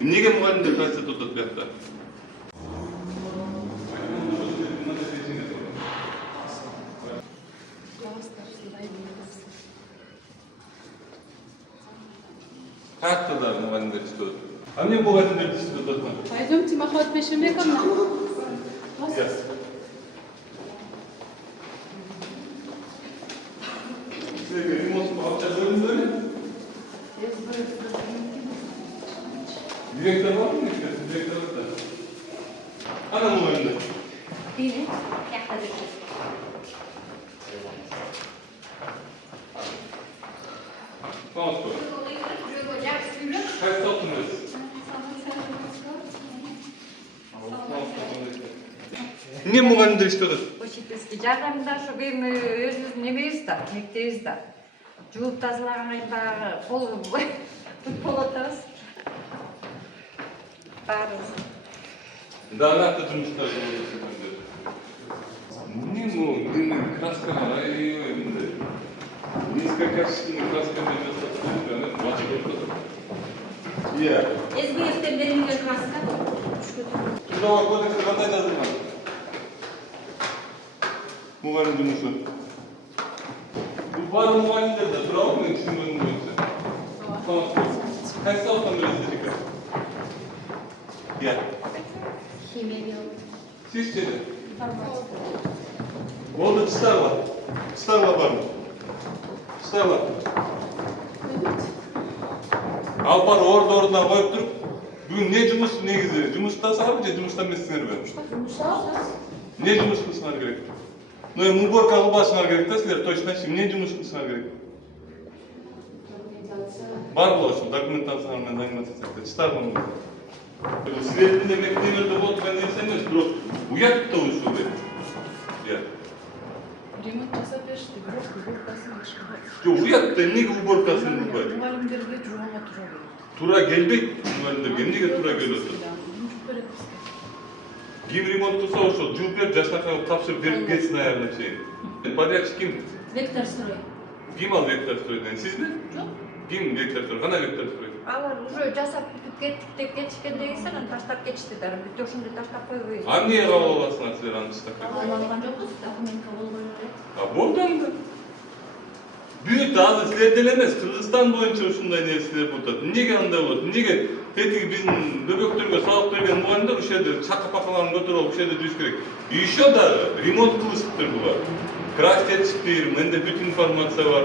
Эмнеге мугалимдер класста отурат биякта? Каякта да мугалимдер иштеп атат? А эмне мугалимдер иштеп атат? Пойдемте махать пешеметом. Силерге ремонтко акча бөлүндү беле? Директор барбы? Директор бар. Ана мугалимдер. Бини, якта жүрсүз. Пожалуйста. Кайсы топтунуз? Эмне мугалимдер иштеп атат? Учительский жардамда ошо эми өзүбүздүн немебиз да, мектебибиз да. Жууп тазалагандан кийин баягы кол болуп атабыз. Баарыбыз. Дагы катта жумуштар болот. Эмне краскага мындай. Низкокачественный краскамен жасап коюп, бачы болуп атат. Иә. СБФтен берилген краска. Трудовой кодексте кандай жазылган? Мугалим жумушу. Бул баары мугалимдерде туурабы, мен түшүнгөнүм боюнча? Кайсы сабактан бересиз? Иә. Химия биология. Сизчи? Болду, чыстагыла. Чыстагыла бармы? Чыстагыла. Алып барып ордуна коюп туруп, бүгүн эмне жумуш негизи? Жумуштасыңарбы же жумушта эмессиңерби? Эмне жумуш кылышыңар керек? Ну, эми уборка кылбашыңар керек да силер, точно эмне жумуш кылышыңар керек? Бар болот ушул документацияңар менен заниматься этсеңер, чыстагыла. Силердин мектебиңерде болот турган нерсе эмес, бирок уят да ушул деп. Иә. Ремонт жасап беришти, бирок уборкасын кылышкан. Жок, уят да эмнеге уборкасын кылбайт? Мугалимдерге жууганга туура келет. Туура келбейт мугалимдерге, эмнеге туура келип атат? Жууп берет бизге. Ким ремонт кылса ошол жууп берип, жашнакка тапшырып берип кетсин аягына чейин. Подрядчик ким? Вектор строй. Ким ал вектор стройдон? Сизби? Жок. Ким вектор строй? Кандай вектор строй? Алар уже жасап бүтүп кеттик деп кетишкенден кийин анан таштап кетишти да. Бүт ошондой таштап койбойбуз. А эмнеге кабыл аласыңар силер аны таштап? Алган жокпуз, документке кол коюп элек. А болду анда. Бүт азыр силер деле эмес, Кыргызстан боюнча ушундай нерселер болуп атат. Эмнеге андай болот? Эмнеге тетиги биздин бөбөктөргө сабак берген мугалимдер ушул жерде чакы-пакаларын көтөрүп алып ушул жерде жүрүш керек. Еще дагы ремонт кылышыптыр булар. Красть этишиптир, менде бүт информация бар.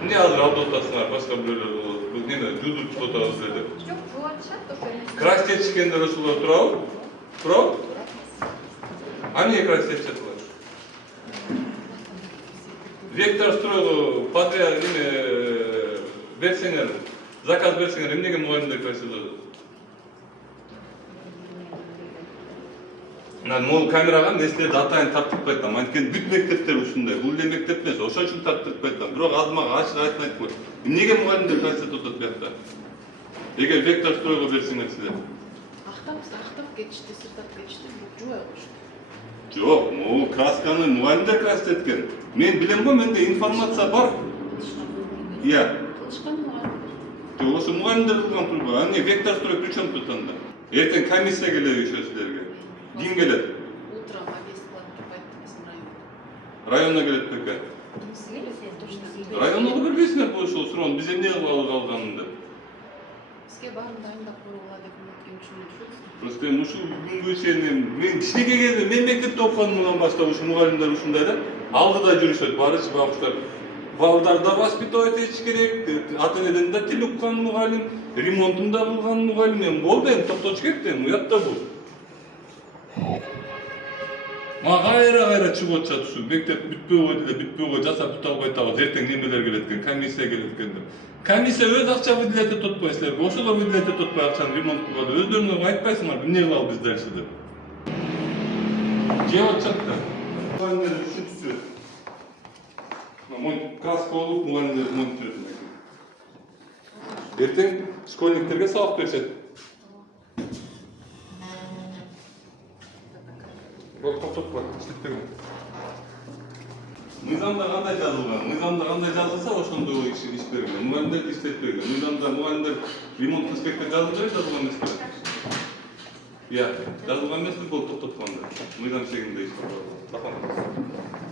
Эмне азыр алдап атасыңар, башка бирөөлөр болот. Бул неме жудуп чыгып атабыз деди. Жок, жууп атышат ошо. Красть этишкендер ошолор турабы? Турабы? А эмнеге красть этишет булар? Вектор стройго подряд неме берсеңер, заказ берсеңер, эмнеге мугалимдер красть этет? Могул камерага нерселерди атайын тартып айтам. Анткени бүт мектептер ушундай. Бул эле мектеп эмес, ошон үчүн тартып айтам. Бирок азмага ачык айтып айтмайт. Эмнеге мугалимдер красть этип атат биякта? Эгер вектор стройго берсеңер силер. Актап кетишти, сыртап кетишти, жуубай коюшту. Жок, могул красканы мугалимдер красть эткен. Мен билем го, менде информация бар. Иә. Кылышкан мугалимдер. Жок, ошо мугалимдер кылган турбу. А эмне вектор строй причем тут анда? Эртең комиссия келет ошо силерге. Ким келет? Утром обед кылат деп айтты биздин районго. Районно келет беке. Районго бербейсиңер бул ошол суроону, биз эмне кылып алганын деп. Бизге баарын дайындап коюуга документке түшүндүрүшүбүз. Просто эми ушул күнгө чейин мен кичинекей кезде мен мектепте окуганымдан баштап ушул мугалимдер ушундай да алдыда жүрүшөт, баарычы бабуштар. Балдарды да воспитывать этиш керек, ата энеден да тил уккан мугалим, ремонтун да кылган мугалим. Эми болду, эми токтотуш керек да, эми уят да бул. Мага кайра чыгып атышат ушу мектеп бүтпөй койду эле, бүтпөй жасап бүтө албай атабыз. Эртең немелер келет экен, комиссия келет экен деп. Комиссия өз акча выделять этип атпайбы силерге? Ошолор выделять этип атпайбы акчаны ремонт кылганда? Өздөрүнө айтпайсыңарбы, эмне кылалы биз дальше деп? Жеп атышат да. Мугалимдер ушинтип. Краска болуп, мугалимдер монитор этет. Эртең школьниктерге сабак беришет. Токтоп бар, иштетпеген. Мыйзамда кандай жазылган? Мыйзамда кандай жазылса, ошондой иш берилген. Мугалимдерди иштетпеген. Мыйзамда мугалимдер ремонт инспектор жазылбайбы, жазылган эмеспи? Иә, жазылган эмеспи бул токтотканда. Мыйзам чегинде иш кылып.